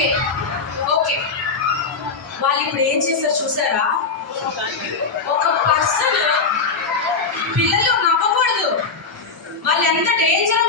Okay okay, వాళ్ళు ఇప్పుడు ఏం చేస్తారు చూసారా? ఒక పర్సన్, పిల్లలు నవ్వకూడదు, వాళ్ళు ఎంత డేంజర్